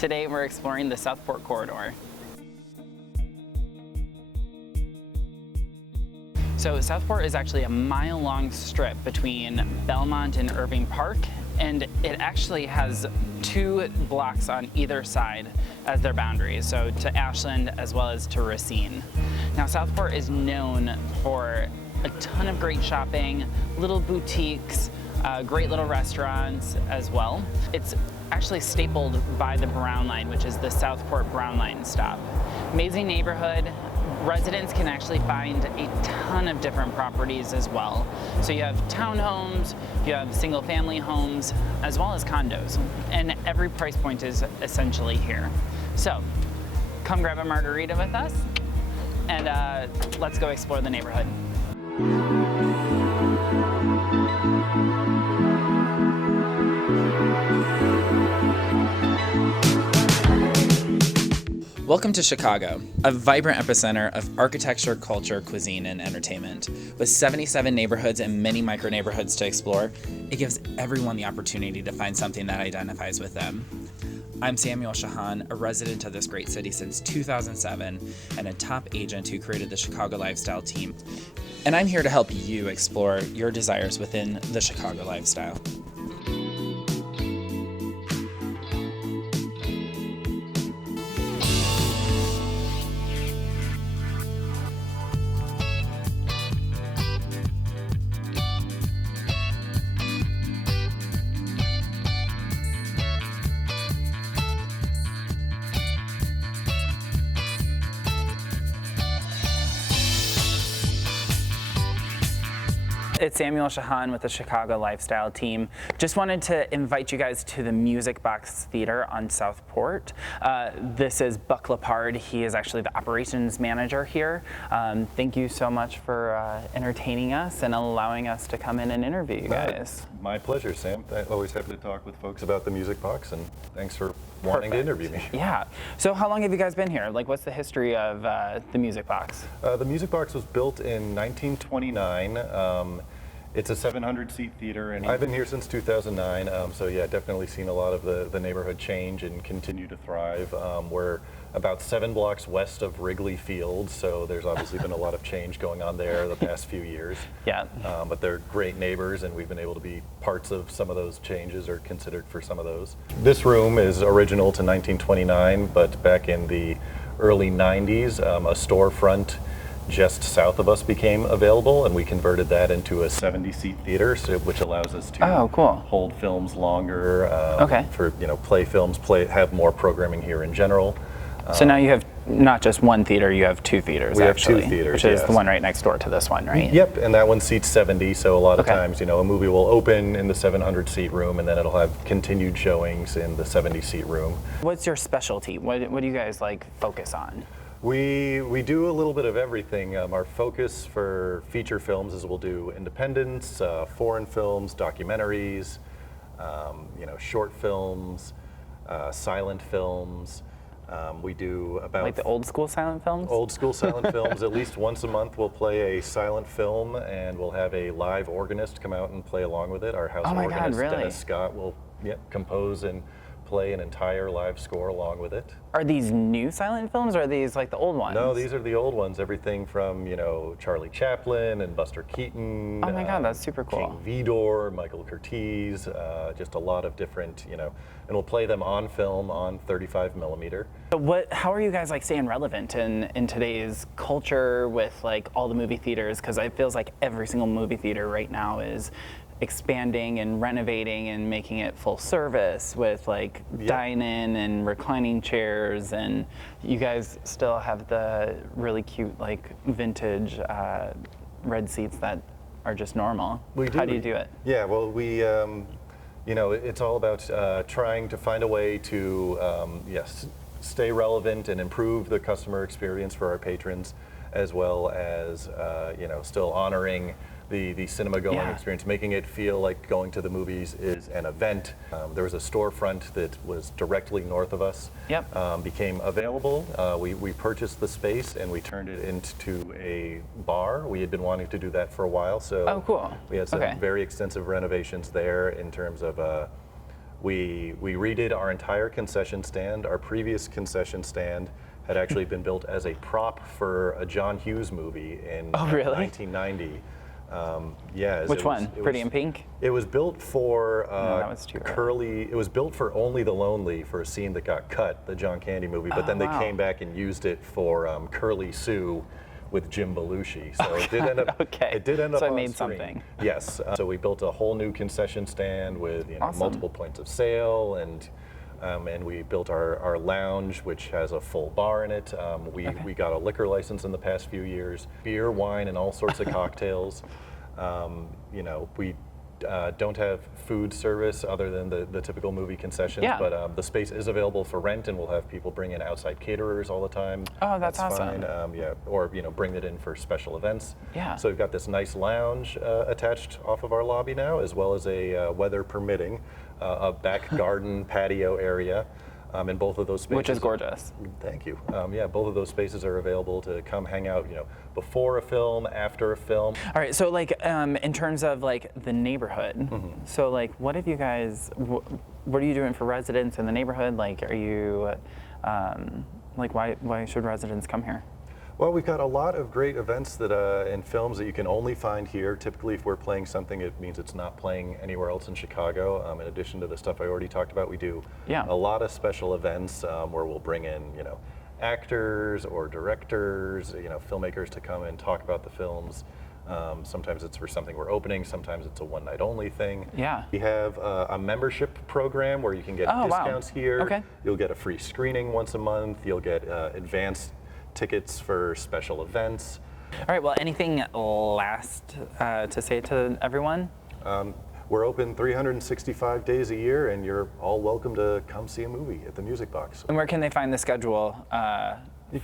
Today we're exploring the Southport Corridor. So Southport is actually a mile-long strip between Belmont and Irving Park, and it actually has 2 blocks on either side as their boundaries, so to Ashland as well as to Racine. Now Southport is known for a ton of great shopping, little boutiques, great little restaurants as well. It's actually stapled by the Brown Line, which is the Southport Brown Line stop. Amazing neighborhood. Residents can actually find a ton of different properties as well. So you have townhomes, you have single family homes, as well as condos. And every price point is essentially here. So come grab a margarita with us and let's go explore the neighborhood. Welcome to Chicago, a vibrant epicenter of architecture, culture, cuisine, and entertainment. With 77 neighborhoods and many micro-neighborhoods to explore, it gives everyone the opportunity to find something that identifies with them. I'm Samuel Shahan, a resident of this great city since 2007 and a top agent who created the Chicago Lifestyle team. And I'm here to help you explore your desires within the Chicago lifestyle. It's Samuel Shahan with the Chicago Lifestyle team. Just wanted to invite you guys to the Music Box Theater on Southport. This is Buck Lepard. He is actually the operations manager here. Thank you so much for entertaining us and allowing us to come in and interview you guys. My pleasure, Sam. I'm always happy to talk with folks about the Music Box, and thanks for wanting to interview me. Yeah. So how long have you guys been here? Like, what's the history of the Music Box? The Music Box was built in 1929. It's a 700-seat theater, and I've been here since 2009, so yeah, definitely seen a lot of the neighborhood change and continue to thrive. We're about 7 blocks west of Wrigley Field, so there's obviously been a lot of change going on there the past few years. Yeah. But they're great neighbors, and we've been able to be parts of some of those changes, or considered for some of those. This room is original to 1929, but back in the early 90s, a storefront just south of us became available, and we converted that into a 70-seat theater, which allows us to hold films longer. For play films, have more programming here in general. So now you have not just one theater, you have 2 theaters. We have 2 theaters, which is the one right next door to this one, right? Yep, and that one seats 70. So a lot of times, a movie will open in the 700-seat room, and then it'll have continued showings in the 70-seat room. What's your specialty? What do you guys focus on? We do a little bit of everything. Our focus for feature films is we'll do independents, foreign films, documentaries, short films, silent films. We do about... Like the old school silent films? Old school silent films. At least once a month we'll play a silent film, and we'll have a live organist come out and play along with it. Our house organist, Dennis Scott, will compose and play an entire live score along with it. Are these new silent films, or are these like the old ones? No, these are the old ones. Everything from, Charlie Chaplin and Buster Keaton. Oh my God, that's super cool. King Vidor, Michael Curtiz, just a lot of different, and we'll play them on film on 35 millimeter. So how are you guys staying relevant in today's culture with all the movie theaters? Because it feels like every single movie theater right now is expanding and renovating and making it full service with dine-in and reclining chairs, and you guys still have the really cute vintage red seats that are just normal. We do. How do you do it? Yeah, well, we it's all about trying to find a way to stay relevant and improve the customer experience for our patrons, as well as still honoring the cinema going experience, making it feel like going to the movies is an event. There was a storefront that was directly north of us, became available. We purchased the space and we turned it into a bar. We had been wanting to do that for a while, so we had some very extensive renovations there in terms of We redid our entire concession stand. Our previous concession stand had actually been built as a prop for a John Hughes movie in Oh, really? 1990. Which one? Pretty in Pink? It was built for that was too early. Curly. It was built for Only the Lonely for a scene that got cut, the John Candy movie. But then they wow. came back and used it for Curly Sue with Jim Belushi. So it did end up. Okay. It did end up So I on made screen. something. Yes. So we built a whole new concession stand with Awesome. multiple points of sale, and we built our lounge, which has a full bar in it. We got a liquor license in the past few years, beer, wine, and all sorts of cocktails. We don't have food service other than the typical movie concessions, Yeah. but the space is available for rent, and we'll have people bring in outside caterers all the time. Oh, that's awesome. Fine. Or bring it in for special events. Yeah. So we've got this nice lounge attached off of our lobby now, as well as a weather permitting, a back garden patio area. In both of those spaces. Which is gorgeous. Thank you. Both of those spaces are available to come hang out, before a film, after a film. All right, so in terms of the neighborhood, so what have you guys, what are you doing for residents in the neighborhood? Are you, why should residents come here? Well, we've got a lot of great events that and films that you can only find here. Typically, if we're playing something, it means it's not playing anywhere else in Chicago. In addition to the stuff I already talked about, we do a lot of special events where we'll bring in, actors or directors, filmmakers to come and talk about the films. Sometimes it's for something we're opening. Sometimes it's a one-night only thing. Yeah. We have a membership program where you can get discounts here. Okay. You'll get a free screening once a month. You'll get advanced tickets for special events. All right, well, anything last to say to everyone? We're open 365 days a year, and you're all welcome to come see a movie at the Music Box. And where can they find the schedule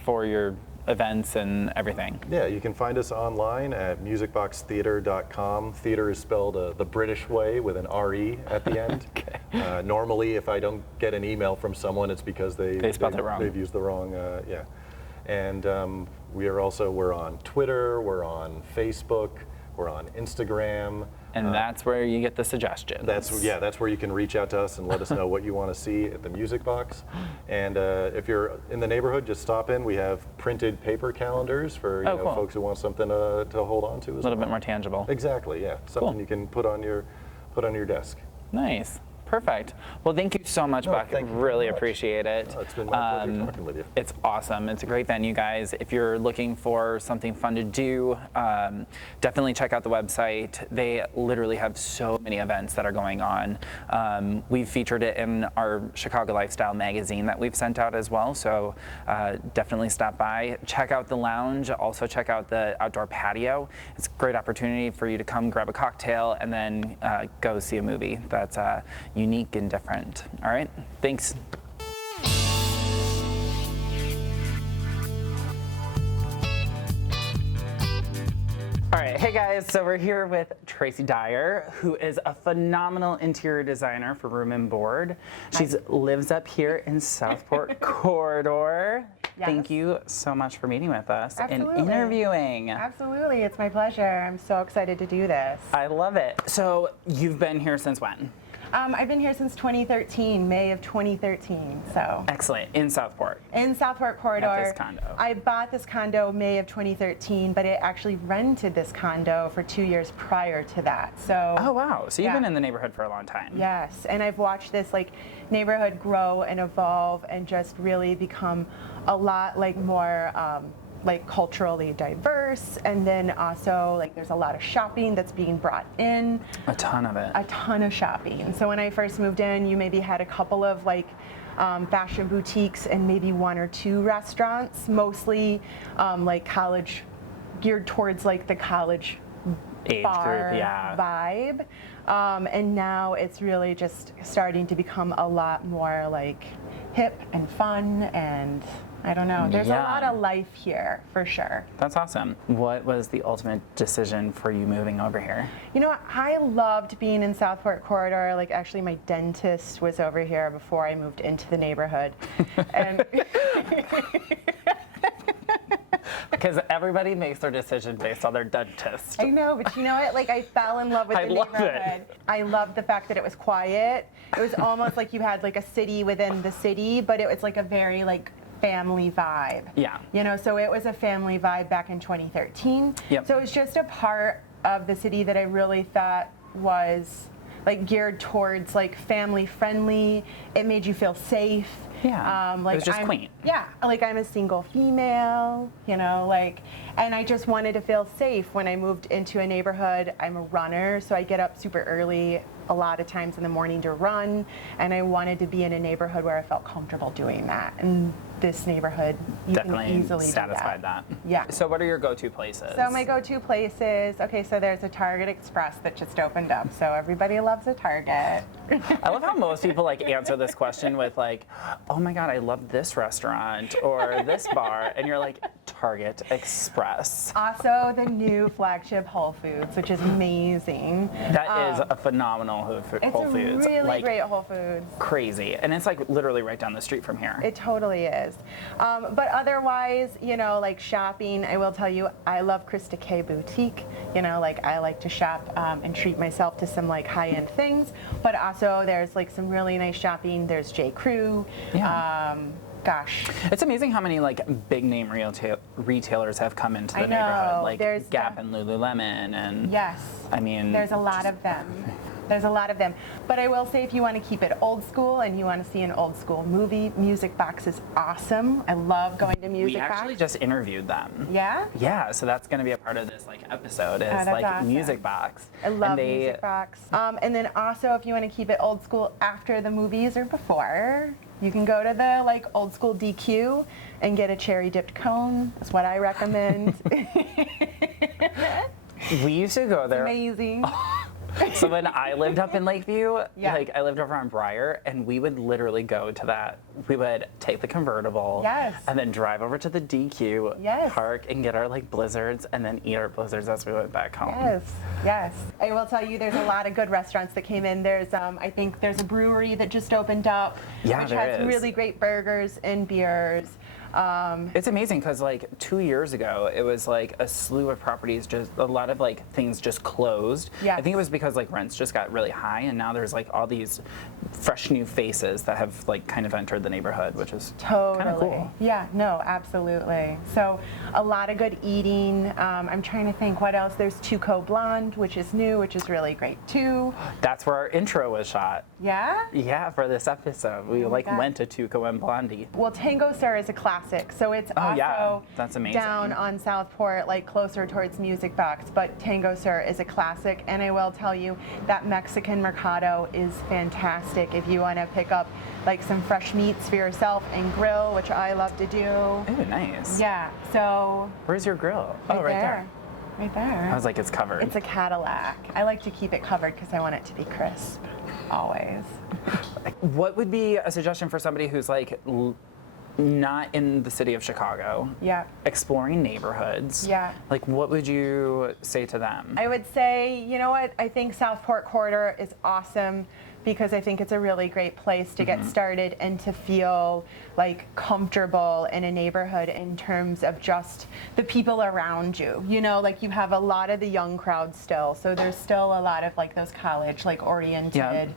for your events and everything? Yeah, you can find us online at musicboxtheater.com. Theater is spelled the British way with an R-E at the end. Okay. Normally, if I don't get an email from someone, it's because they spelled it wrong. They've used the wrong, And we're on Twitter, we're on Facebook, we're on Instagram. And that's where you get the suggestions. That's where you can reach out to us and let us know what you want to see at the Music Box. And if you're in the neighborhood, just stop in. We have printed paper calendars for cool. folks who want something to hold on to. A little bit more tangible. Exactly, yeah. Something you can put on your desk. Nice. Perfect. Well, thank you so much, Buck. Thank you really very much. appreciate it. It's been my pleasure talking with you. It's awesome. It's a great venue, guys. If you're looking for something fun to do, definitely check out the website. They literally have so many events that are going on. We've featured it in our Chicago Lifestyle magazine that we've sent out as well, so definitely stop by. Check out the lounge. Also check out the outdoor patio. It's a great opportunity for you to come grab a cocktail and then go see a movie that's unique and different. All right, thanks. All right, hey guys, so we're here with Tracy Dyer, who is a phenomenal interior designer for Room and Board. She lives up here in Southport Corridor. Yes. Thank you so much for meeting with us Absolutely. and interviewing. Absolutely, it's my pleasure. I'm so excited to do this. I love it. So you've been here since when? I've been here since 2013, May of 2013, so. Excellent, in Southport. In Southport Corridor. At this condo. I bought this condo May of 2013, but I actually rented this condo for 2 years prior to that, so. Oh wow, so you've Yeah. been in the neighborhood for a long time. Yes, and I've watched this neighborhood grow and evolve and just really become a lot more culturally diverse, and then also there's a lot of shopping that's being brought in. A ton of it. A ton of shopping. So when I first moved in, you maybe had a couple of fashion boutiques and maybe one or two restaurants, mostly college, geared towards the college Age bar group, yeah. vibe. And now it's really just starting to become a lot more hip and fun, and I don't know. There's a lot of life here, for sure. That's awesome. What was the ultimate decision for you moving over here? You know what? I loved being in Southport Corridor. Actually, my dentist was over here before I moved into the neighborhood. And Because everybody makes their decision based on their dentist. I know, but you know what? Like, I fell in love with I the love it. neighborhood. I loved the fact that it was quiet. It was almost like you had like a city within the city, but it was like a very like family vibe. Yeah. You know, so it was a family vibe back in 2013. Yep. So it was just a part of the city that I really thought was like geared towards like family friendly. It made you feel safe. Yeah. Like it was just quaint. Yeah, like I'm a single female, you know, like, and I just wanted to feel safe when I moved into a neighborhood. I'm a runner, so I get up super early a lot of times in the morning to run, and I wanted to be in a neighborhood where I felt comfortable doing that. And this neighborhood, you Definitely can easily satisfied do that. that. Yeah. So what are your go-to places? So my go-to places, okay, so there's a Target Express that just opened up, so everybody loves a Target. I love how most people like answer this question with like, oh my God, I love this restaurant or this bar. And you're like, Target Express. Also, the new flagship Whole Foods, which is amazing. That is a phenomenal Whole It's Foods. a really like, great Whole Foods. crazy. And it's like literally right down the street from here. It totally is. But otherwise, you know, like shopping, I will tell you, I love Krista K Boutique. You know, like I like to shop and treat myself to some like high-end things. But also there's like some really nice shopping. There's J. Crew. Yeah. Gosh. It's amazing how many like big name retailers have come into the I know. neighborhood, like There's Gap and Lululemon, and Yes. I mean, There's a lot of them. There's a lot of them. But I will say if you want to keep it old school and you want to see an old school movie, Music Box is awesome. I love going to Music we Box. actually just interviewed them. Yeah? Yeah, so that's going to be a part of this like episode is that's like awesome. Music Box. I love and they, Music Box. And then also if you want to keep it old school after the movies or before, you can go to the like old school DQ and get a cherry dipped cone. That's what I recommend. We used to go there. Amazing. So when I lived up in Lakeview, Yeah. like I lived over on Briar, and we would literally go to that. We would take the convertible, Yes. and then drive over to the DQ, Yes. park, and get our like blizzards, and then eat our blizzards as we went back home. Yes, yes. I will tell you, there's a lot of good restaurants that came in. There's, I think there's a brewery that just opened up, Yeah, which there has is. really great burgers and beers. It's amazing because like 2 years ago, it was like a slew of properties, just a lot of like things just closed. Yes. I think it was because like rents just got really high, and now there's like all these fresh new faces that have like kind of entered the neighborhood, which is Totally. kind of cool. Yeah, no, absolutely. So a lot of good eating. I'm trying to think what else. There's Tuco Blonde, which is new, which is really great too. That's where our intro was shot. Yeah? Yeah, for this episode, we like God. went to Tuco and Blondie. Well, Tango Sir is a classic, so it's Oh, also yeah. That's amazing. down on Southport, like closer towards Music Box. But Tango Sir is a classic, and I will tell you that Mexican mercado is fantastic. If you want to pick up like some fresh meats for yourself and grill, which I love to do. Oh, nice. Yeah. So Where's your grill? Oh, right there. Right there. I was like, it's covered. It's a Cadillac. I like to keep it covered because I want it to be crisp, always. What would be a suggestion for somebody who's like not in the city of Chicago, Yeah. exploring neighborhoods? Yeah. Like, what would you say to them? I would say, you know what? I think Southport Corridor is awesome because I think it's a really great place to get started and to feel like comfortable in a neighborhood in terms of just the people around you. You know, like you have a lot of the young crowd still, so there's still a lot of like those college like oriented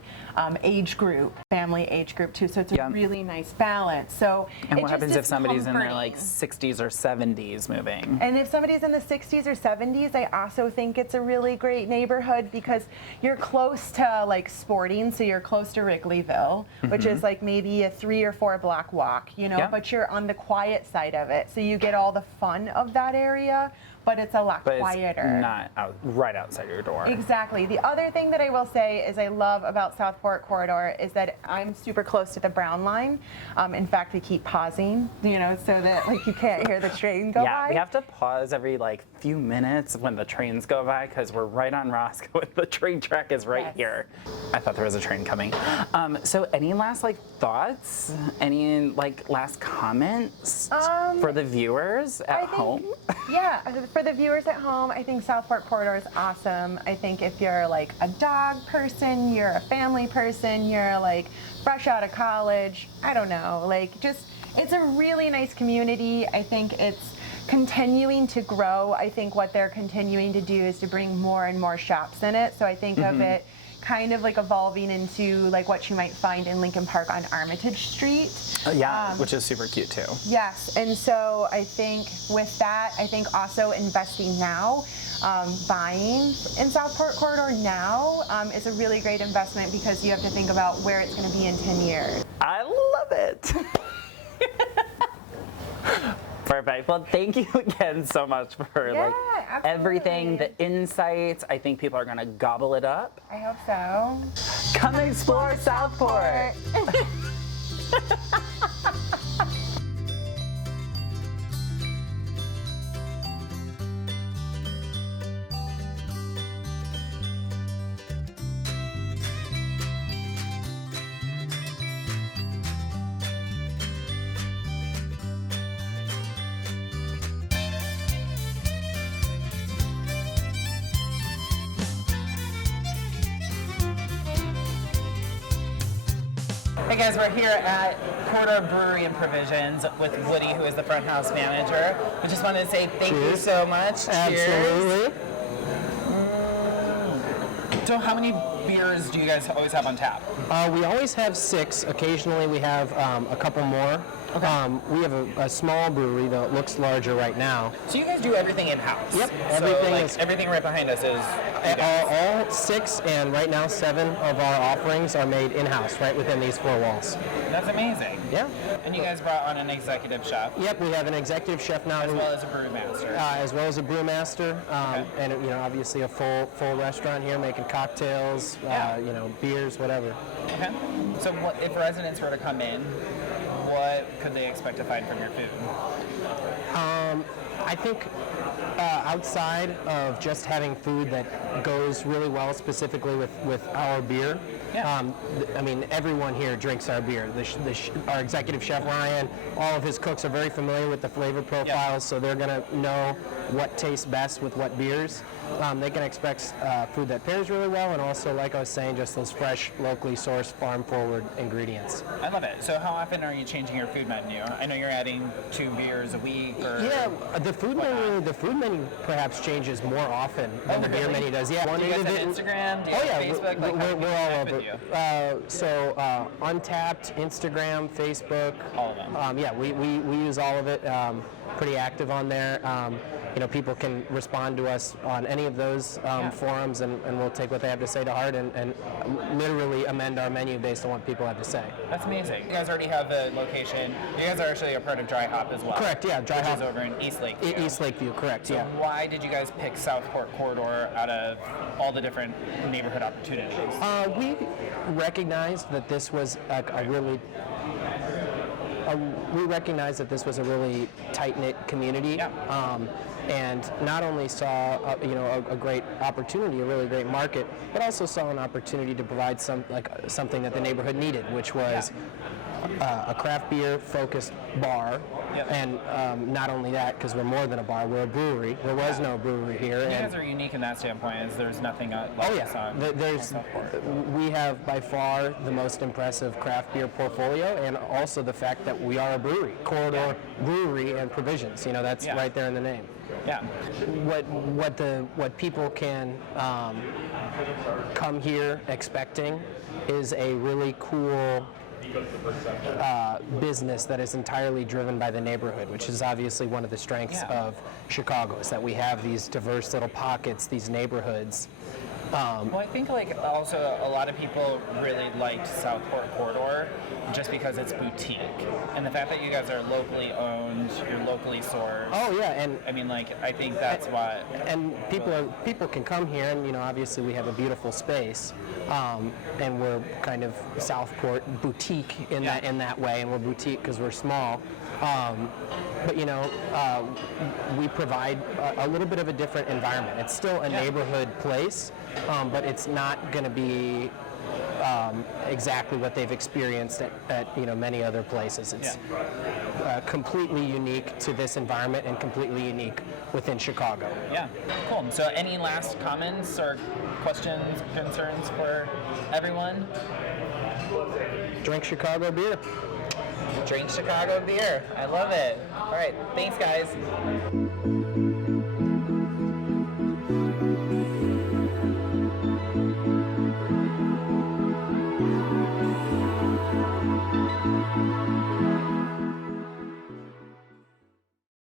age group, family age group too. So it's a really nice balance. So And it what just happens is if somebody's in their comforting. like 60s or 70s moving? And if somebody's in the 60s or 70s, I also think it's a really great neighborhood because you're close to like sporting, so you're close to Wrigleyville, which is like maybe a 3 or 4 block walk, you know, Yeah. but you're on the quiet side of it. So you get all the fun of that area, but it's a lot But quieter. it's not right outside your door. Exactly. The other thing that I will say is I love about Southport Corridor is that I'm super close to the Brown line. In fact, we keep pausing, you know, so that like you can't hear the train go Yeah, by. we have to pause every like few minutes when the trains go by because we're right on Roscoe and the train track is right Yes. here. I thought there was a train coming. So any last like thoughts? Any like last comments for the viewers at I think- home? Yeah, for the viewers at home, I think Southport Corridor is awesome. I think if you're like a dog person, you're a family person, you're like fresh out of college, I don't know, like just, it's a really nice community. I think it's continuing to grow. I think what they're continuing to do is to bring more and more shops in it. So I think of it kind of like evolving into like what you might find in Lincoln Park on Armitage Street. Which is super cute too. Yes, and so I think with that, I think also investing now, buying in Southport Corridor now is a really great investment because you have to think about where it's going to be in 10 years. I love it. Perfect. Well, thank you again so much for like everything, the insights. I think people are gonna gobble it up. I hope so. Come explore Southport. Hey guys, we're here at Corridor Brewery and Provisions with Woody, who is the front house manager. We just wanted to say thank you so much. Absolutely. Cheers. So how many beers do you guys always have on tap? We always have 6. Occasionally we have a couple more. Okay. We have a small brewery, though it looks larger right now. So you guys do everything in-house? Yep, So everything like, is- everything right behind us is you guys. All 6 and right now 7 of our offerings are made in-house, right within these 4 walls. That's amazing. Yeah. And you guys brought on an executive chef Yep, we have an executive chef now, as well as a brewmaster. as well as a brewmaster, and obviously a full restaurant here making cocktails, Yeah. beers, whatever. Okay. So what if residents were to come in? What could they expect to find from your food? I think outside of just having food that goes really well specifically with our beer, Yeah. everyone here drinks our beer. Our executive chef, Ryan, all of his cooks are very familiar with the flavor profiles, so they're going to know what tastes best with what beers. They can expect food that pairs really well, and also, like I was saying, just those fresh, locally sourced, farm-forward ingredients. I love it. So how often are you changing your food menu? I know you're adding 2 beers a week or... Yeah, the food menu perhaps changes more often than the beer really? menu does. Yeah, Do you guys have Instagram? Do you Oh have yeah, Facebook? Like, how do we're people all connect over. with you? Untapped, Instagram, Facebook. All of them. Yeah, we use all of it. Pretty active on there. People can respond to us on any of those forums, and we'll take what they have to say to heart and literally amend our menu based on what people have to say. That's amazing. You guys already have the location. You guys are actually a part of Dry Hop as well. Correct, yeah, Dry which Hop. is over in East Lakeview. East Lakeview, correct, So yeah. why did you guys pick Southport Corridor out of all the different neighborhood opportunities? We recognized that this was a really tight-knit community. Yeah. And not only saw a great opportunity, a really great market, but also saw an opportunity to provide something that the neighborhood needed, which was a craft beer focused bar. Yep. And not only that, because we're more than a bar, we're a brewery. There was no brewery here. You guys are unique in that standpoint, as there's nothing like Oh this on Southport. we have by far the most impressive craft beer portfolio, and also the fact that we are a brewery, Corridor Brewery and Provisions. That's right there in the name. Yeah. What people can come here expecting is a really cool business that is entirely driven by the neighborhood, which is obviously one of the strengths of Chicago, is that we have these diverse little pockets, these neighborhoods. Well, I think also a lot of people really liked Southport Corridor just because it's boutique, and the fact that you guys are locally owned, you're locally sourced. Oh yeah, and I think that's what. And people can come here, and obviously we have a beautiful space, and we're kind of Southport boutique in that way, and we're boutique because we're small. But we provide a little bit of a different environment. It's still a neighborhood place, but it's not going to be exactly what they've experienced at many other places. It's completely unique to this environment and completely unique within Chicago. Yeah, cool. So any last comments or questions, concerns for everyone? Drink Chicago beer. Drink Chicago beer. I love it. All right, thanks guys.